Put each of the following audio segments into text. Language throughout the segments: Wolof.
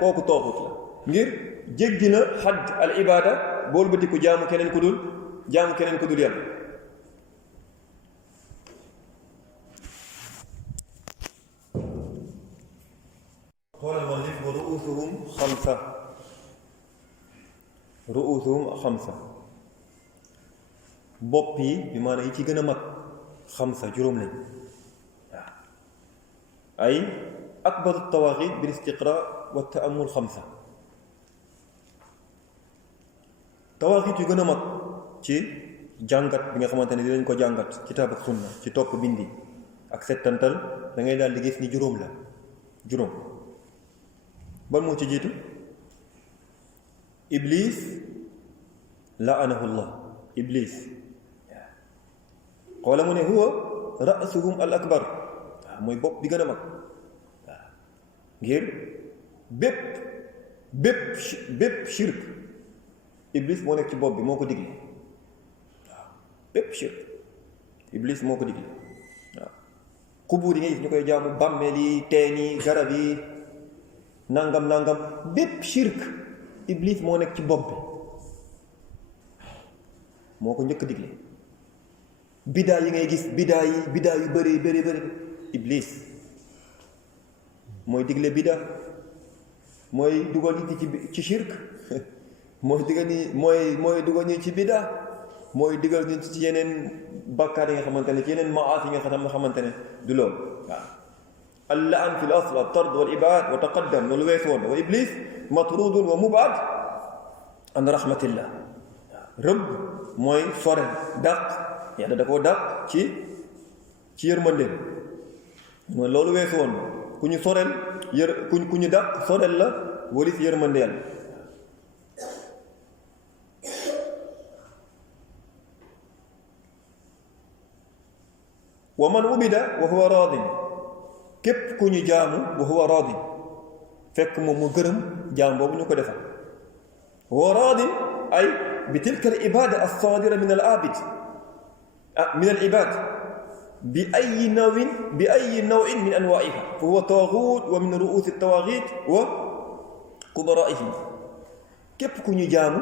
kooku tooxut la ngir jéggi na xadd al ibada boolu bëti ku jaamu keneen ku dul yàlla. xoolal man lif wa ruusuhum xamsa bopp yi bi maanaam yi ci gën a mag xamsa juróom lañ waaw ay akbaru tawaaxit bil istiqra wa taamul xamsa tawaaxit yu gën a mag ci jàngat bi nga xamante ne dinañ ko jàngat kitaab ak sunna ci topp bindi ak settantal da ngay daal di gis ni juróom la juróom. ban moo ci jiitu iblis laanahu llah iblis xoola mu ne huwa rasuhum al akbar waaw mooy bopp bi gën a mag waaw ngir bépp shirk iblis moo nekk ci bopp bi moo ko digle waaw bépp shirk iblis moo ko digle waaw xubuur yi nga gis ñu koy jaamu bàmmeel yi teen yi garab yi nangam bépp shirk iblis moo nekk ci bopp bi moo ko njëkk digle bidaa yi ngay gis bidaa yu bëri iblis mooy digle bidaa mooy dugal nit ñi ci shirk mooy dugal nit ci bidaa mooy digal nit ci yeneen bakkaar yi nga xamante ne ci yeneen maas yi nga xamante ne du loolu waaw allaan fi l asl wa tard wal ibaad wa taqaddam loolu weesu woon wa iblis matrudun wa mubaad an rahmatillah rëbb mooy sorel dàq yàlla da koo dàq ci yërmandeem mooy loolu weesu woon ku ñu sorel ku ñu dàq sorel la walis yërmande yàlla wa man ubida wa huwa raadin képp ku ñu jaamu wa huwa raadin fekk moom mu gërëm jaam boobu ñu ko defal wa raadin ay bi tilka al ibada as-saadira min al abid min al ibad bi ay nawin min anwaiha fa huwa taaxuut wa min ruus at-tawaaxiit wa kubaraihim képp ku ñu jaamu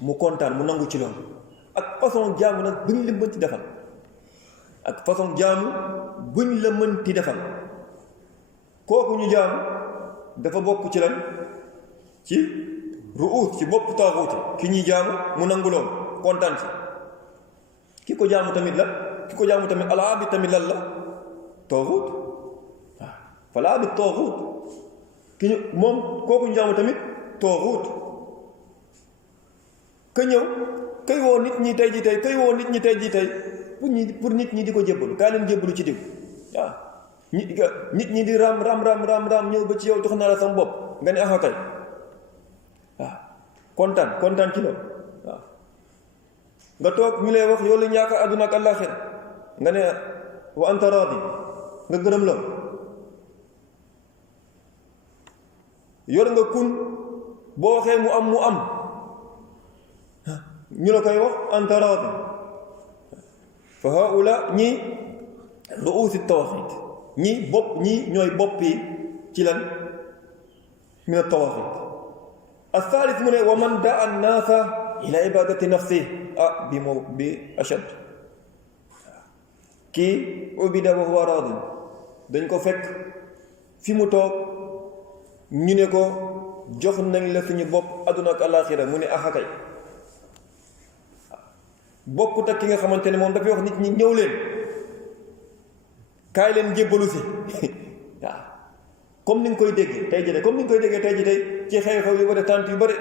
mu kontaan mu nangu ci loolu ak façon jaamu nag buñ la mënti defal ak façon jaamu buñ la mënti defal kooku ñu jaamu dafa bokk ci lan ci ruus ci bopp taaxuuti ki ñuy jaamu mu nangu loolu kontaan ci ki ko jaamu tamit alaabid tamit lan la taaxuut waaw fa laabid taaxuut ki ñu moom kooku ñu jaamu tamit taaxuut ka ñëw kay woo nit ñi tey ji pour nit ñi di ko jébbalu kaa leen jébbalu ci diw waaw nit ñi di ram ñëw ba ci yow jox naa la sama bopp nga ne axa kay waaw kontaan ci loolu waaw nga toog ñu lay wax yow la yaakaar àdduna ak àllaaxira nga ne wa anta raadi nga gërëm la yor nga kun boo waxee mu am ñu la koy wax anta raadi fa haula ñi ruusi tawaaxiit ñi ñooy bopp yi ci lan min at-tawaaxiit as-saalis mu ne wa man daa an-naasa ila ibadati nafsi bi ashad kii ubida wa huwa raadin dañ ko fekk fi mu toog ñu ne ko jox nañ la suñu bopp àdduna ak alaaxira mu ne axakay bokkut ak ki nga xamante ne moom dafay wax nit ñi ñëw leen kaay leen jébbalu si waaw comme ni nga koy déggee tey ji tey ci xew-xew yu bëri tànt yu bëri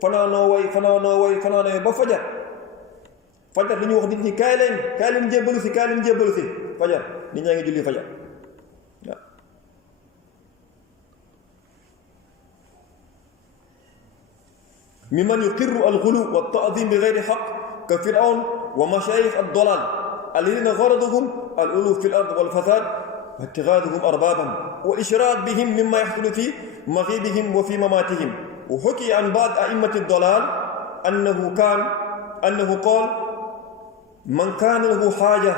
fanaanoo way ba fajar li ñuy wax nit ñi kaay leen jébbalu si fajar nit ñaa ngi julli fajar waaw mimman yuqirru al-ghulu wa at-ta'zim bi ghayri haqq ka Fir'awn wa mashayikh ad-dalal alladhina gharaduhum al-uluf fi al-ard wal-fasad wa ittikhadhuhum arbaban wal ishrak bihim mimma yahsulu fi maghibihim wa fi mamatihim wa hukiya an ba'd a'immati ad-dalal annahu qala man kana lahu haja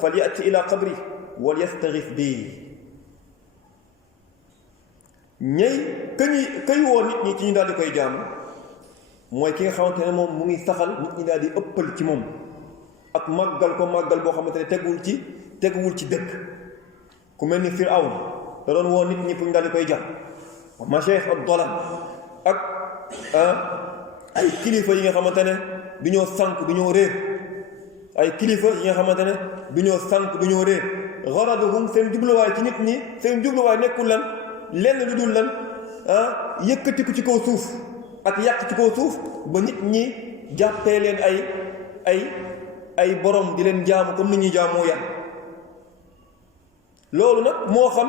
falyati ila qabri wal yastaghith bi kay woo nit ñi ci ñu daal di koy jaamu mooy ki nga xamante ne moom mu ngi saxal nit ñi daal di ëppal ci moom ak màggal boo xamante ne teguwul ci dëkk. ku mel ni Firawna da doon woo nit ñi fu ñu daal di koy jaam mashaayix ad-dalal ak ay kilifa yi nga xamante ne du ñoo sànk du ñoo réer ay kilifa yi nga xamante ne du ñoo sànk du ñoo réer garaduhum seen jubluwaay ci nit ñi seen jubluwaay nekkul lan lenn lu dul lan yëkkatiku ci kaw suuf ak yàq ci kaw suuf ba nit ñi jàppee leen ay borom di leen jaamu comme ni ñuy jaamoo Yàlla. loolu nag moo xam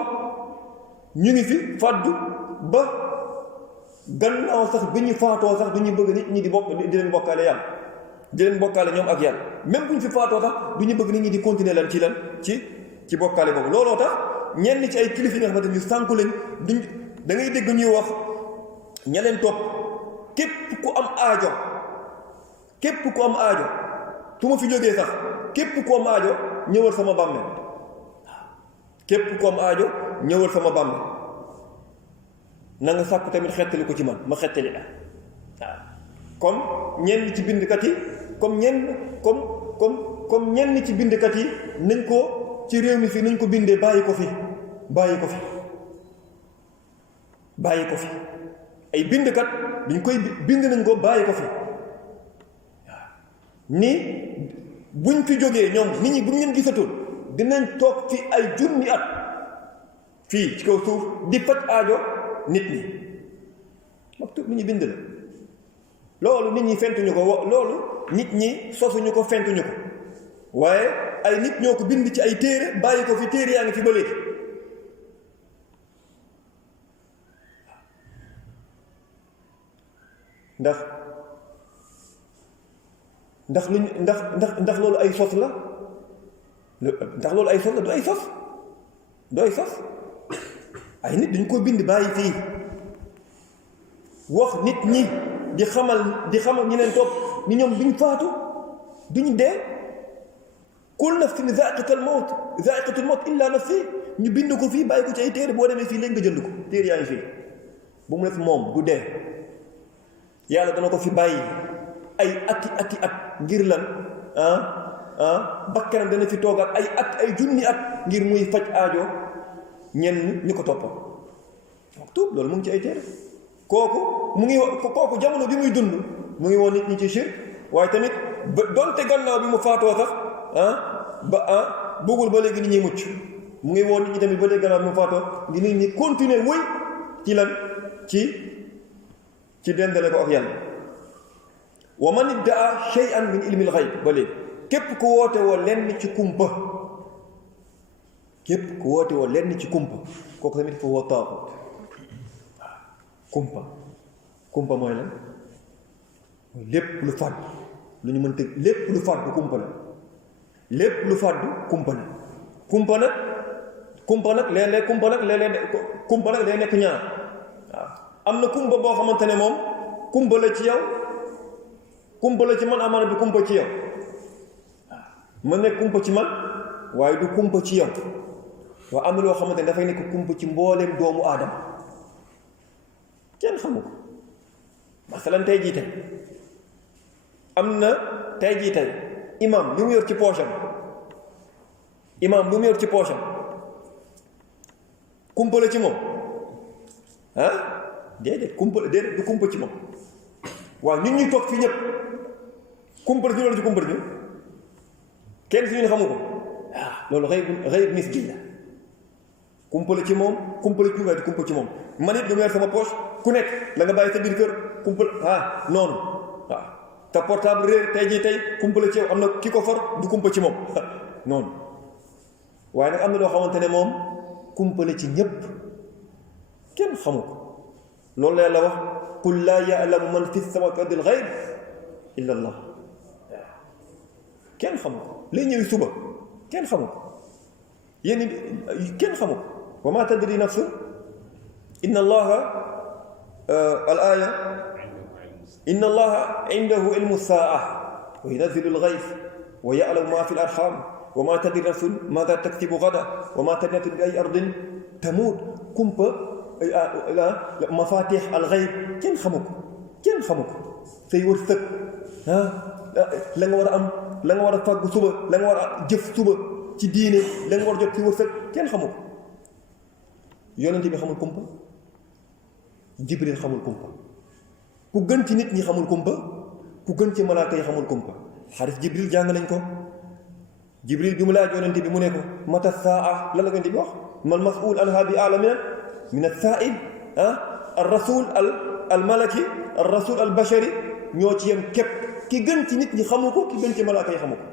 ñu ngi fi fàddu ba gannaaw sax bi ñu faatoo sax du ñu bëgg nit ñi di leen bokkaale Yàlla di leen bokkaale ñoom ak Yàlla même bu ñu fi faatoo sax du ñu bëgg nit ñi di continuer lan ci bokkaale boobu. looloo tax ñenn ci ay kilifa yi nga xamante ni sànku leen duñ da ngay dégg ñuy wax ña leen topp képp ku am aajo su ma fi jógee sax képp ku am aajo ñëwal sama bàmmeel képp ku am aajo ñëwal sama bàmmeel na nga sàkku tamit xettali ko ci man ma xettali la waaw comme ñenn ci bindkat yi comme ñenn ci bindkat yi nañ ko ci réew mi fii nañ ko bindee bàyyi ko fi ay bindkat duñ koy bind nañ ko bàyyi ko fi waaw ni buñ fi jógee ñoom nit ñi buñ leen gisatul dinañ toog fi ay junni at fii ci kaw suuf di faj aajo nit ñi maktub nit ñi bind la loolu nit ñi fentuñu ko loolu nit ñi sosuñu ko fentuñu ko waaye ay nit ñoo ko bind ci ay téere bàyyi ko fi téere yaa ngi fi ba léegi ndax loolu ay sos la ndax loolu ay sos la du ay sos ay nit dañ ko bind bàyyi fii wax nit ñi di xamal ñi leen topp ni ñoom duñ faatu duñ dee kul nafsin zaa'iqatul mawt illa nafsi ñu bind ko fii bàyyi ko ci ay téere boo demee fii léegi nga jënd ko téere yaa ngi fii bu mu def moom du dee yàlla dana ko fi bàyyi ay ati at ngir lan bakkanam dana fi toogaat ay junni at ngir muy faj aajo ñenn ñu ko toppam tuub loolu mu ngi ci ay téere kooku jamono bi muy dund mu ngi woon nit ñi ci shirk waaye tamit donte gannaaw bi mu faatoo sax bëggul ba léegi nit ñi mucc mu ngi woon nit ñi tamit ba léegi gannaaw bi mu faatoo ngi nit ñi continuer wëy ci lan ci dendale ko ak Yàlla wa man iddaa shay'an min ilmil ghayb ba léegi képp ku woote woo lenn ci kumpa kooku tamit fa woo taaxut kumpa mooy lan mooy lépp lu fàddu lu ñu mën tëg lépp lu fàddu kumpa la kumpa nag léeg-léeg kumpa nag day nekk ñaar waaw am na kumpa boo xamante ne moom kumpa la ci yow kumpa la ci man amaana du kumpa ci yow waaw mën nekk kumpa ci man waaye du kumpa ci yow waaye am na loo xamante ne dafay nekk kumpa ci mbooleem doomu aadama kenn xamu ko masalan tey jii imam li mu yor ci poosam kumpa la ci moom déedéet du kumpa ci moom waaw nit ñuy toog fii ñëpp kumpa la ci loolu ci kumpa la ci kenn si ñu xamu ko loolu xëy miskin la kumpa la ci moom kumpa la ci waaye du kumpa ci moom man it lu mu yor sama poche ku nekk la nga bàyyi sa biir kër kumpa noonu waaw te portable réer tey kumpa la ci yow am na ki ko for du kumpa ci moom noonu waaye nag am na loo xamante ne moom kumpa la ci ñépp kenn xamu ko loolu la Yàlla wax qul laa ya'lamu man fi samaawaati wal ardil ghayb illa Allah kenn xamu ko lay ñëwi suba kenn xamu ko yéen kenn xamu ko wa maa tadri nafsun inna allaha al-aaya inna allaha indahu ilmu saa wa yunazzilu al-ghayth wa ya'lamu ma fi al-arham wa ma tadri nafsun maadha taksibu ghadan wa ma tadri nafsun bi ayyi ardin tamut kumpa mafatih al ghaib kenn xamu ko say wërsëg la nga war a am la nga war a fàggu suba la nga war a jëf suba ci diine la nga war a jot ci wërsëg kenn xamu ko yonente bi xamul kumpa jibril xamul kumpa ku gën ci nit ñi xamul kumpa ku gën ci malaaka yi xamul kumpa xaris jibril jàng nañ ko jibril bi mu laaj yonente bi mu ne ko mata saa lan la yonente bi wax mal mas'ul anha bi a'lam min as-sa'il ar rasul al malaki ar rasul al bashari ñoo ci yem képp ki gën ci nit ñi xamu ko ki gën ci malaaka yi xamu ko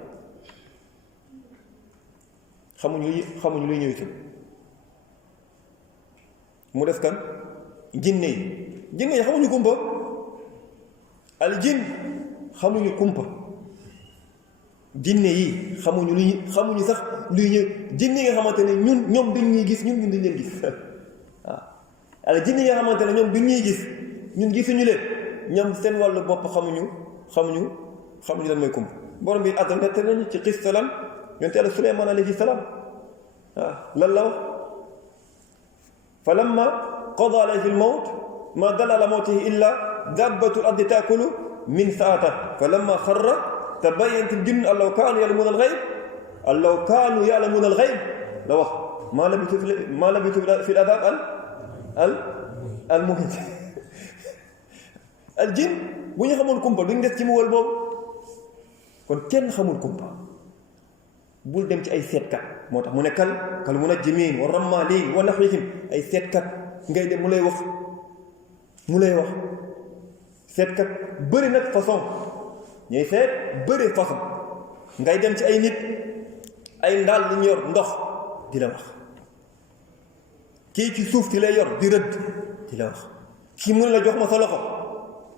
xamuñu luy ñëw itam mu def kan jinne yi xamuñu kumpa al jinn xamuñu kumpa jinne yi xamuñu sax luy ñëw jinne yi nga xamante ne ñoom duñ ñuy gis ñun duñ leen gis waaw al jinne yi nga xamante ne ñoom duñ ñuy gis ñun gisuñu leen ñoom seen wàllu bopp xamuñu lan mooy kumpa borom bi àdduna nette nañu ci xista lan yonte Yàlla Suleymaan alayhi salaam waaw lan la wax fa lamma qada alayhi al-mawt ma dalla ala mawtihi illa dabbatu al-ardi taakulu min saata fa lamma xarra tabayyanat al-jinnu an law kaanu ya'lamuuna al-ghayb la wax ma labitu fi al-'adhaab al-muhiin al-jinn bu ñu xamul kumpa duñ des ci mu wël boobu kon kenn xamul kumpa bul dem ci ay seetkat moo tax mu ne kal munajjimiin wa rammaaliin wa nahwihim ay seetkat ngay dem mu lay wax seetkat bëri nag façon ñuy seet bëri façon ngay dem ci ay nit ay ndaal lu ñu yor ndox di la wax kii ci suuf si lay yor di rëdd di la wax kii mun la jox ma sa loxo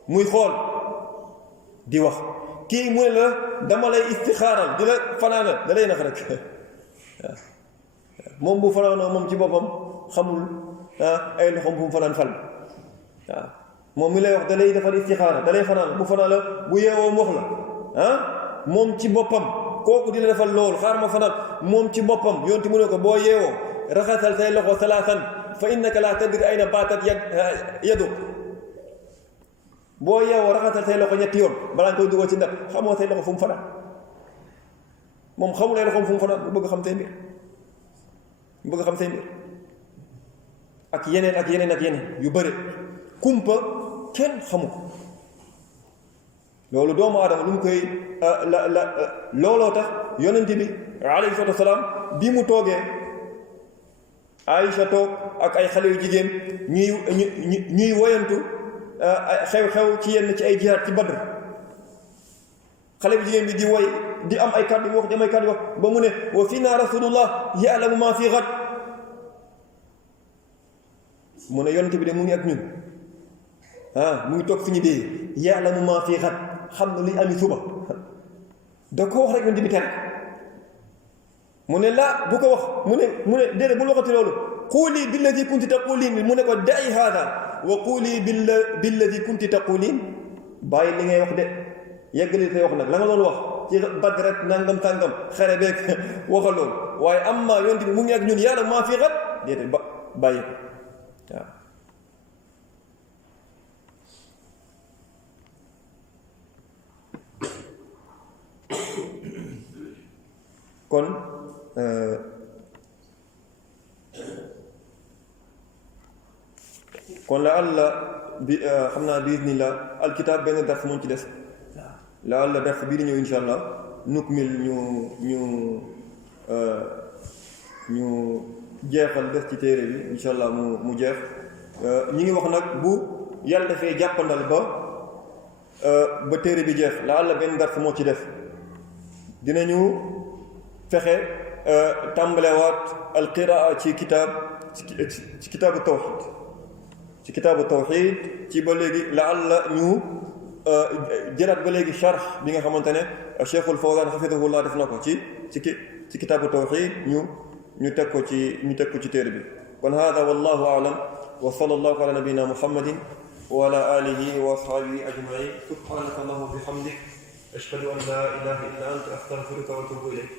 muy xool di wax kii mu ne la dama lay istixaaral di la fanaanal da lay nax rek waaw moom bu fanaanoo moom ci boppam xamul ay loxoom bu mu fanaan fal waaw moom mi lay wax da lay defal istixaara da lay fanaan bu fanaan la bu yeewoo mu wax la moom ci boppam kooku di la defal loolu xaar ma fanaan moom ci boppam yonti mu ne ko boo yeewoo raxasal say loxo salaasan fa innaka laa tadri ayna baatat yadu boo yeewoo raxasal say loxo ñetti yoon balaa nga koy dugal ci ndax xamoo say loxo fu mu fanaan moom xamul ay loxoom fu mu fanaan bu bëgg xam say mbir ak yeneen yu bëri kumpa kenn xamu ko loolu doomu aadama lu mu koy looloo tax yonent bi alayhi salaatu wasalaam bi mu toogee Aïcha toog ak ay xale yu jigéen ñuy woyantu xew-xew ci yenn ci ay jihaad ci Badr xale bu jigéen bi di woy di am ay kàddu wax ba mu ne wa fiina rasulullah ya'lamu ma fi ghad mu ne yonent bi de mu ngi ak ñun mu ngi toog fi ñu dee ya'lamu ma fi ghad xam na luy ami suba da ko wax rek yonent bi tere mu ne la bu ko wax mu ne déedéet bul waxati loolu quuli billadi kunti taqulin mu ne ko da'i hada wa quuli billadi kunti taqulin bàyyi li ngay wax de yeggali say wax nag la nga doon wax ci Badr rek nangam tàngam xare beeg waxal loolu waaye amma yonent bi mu ngi ak ñun yàlla maa fi xat déedéet bàyyi ko waaw kon la àlla bi xam naa biiznillah alkitab benn dars moom ci des la àlla dars bii di ñëw insha allah nukmil ñu jeexal des ci téere bi insha allah mu jeex ñi ngi wax nag bu yàlla dafay jàppandal ba téere bi jeex la àlla benn dars moo ci des dinañu fexe tàmbalewaat alqiraa ci kitaabu tawxid ci ba léegi laalla ñu jëlaat ba léegi sharh bi nga xamante ne Cheikhul Fawzan hafidahullah def na ko ci kitaabu tawxid ñu teg ko ci téere bi kon hada wallahu a'lam wa sallallahu ala nabiyyina muhammadin wa ala alihi wa ashabihi ajma'in subhanaka allahumma wa bihamdik ashhadu an la ilaha illa anta astaghfiruka wa atubu ilayk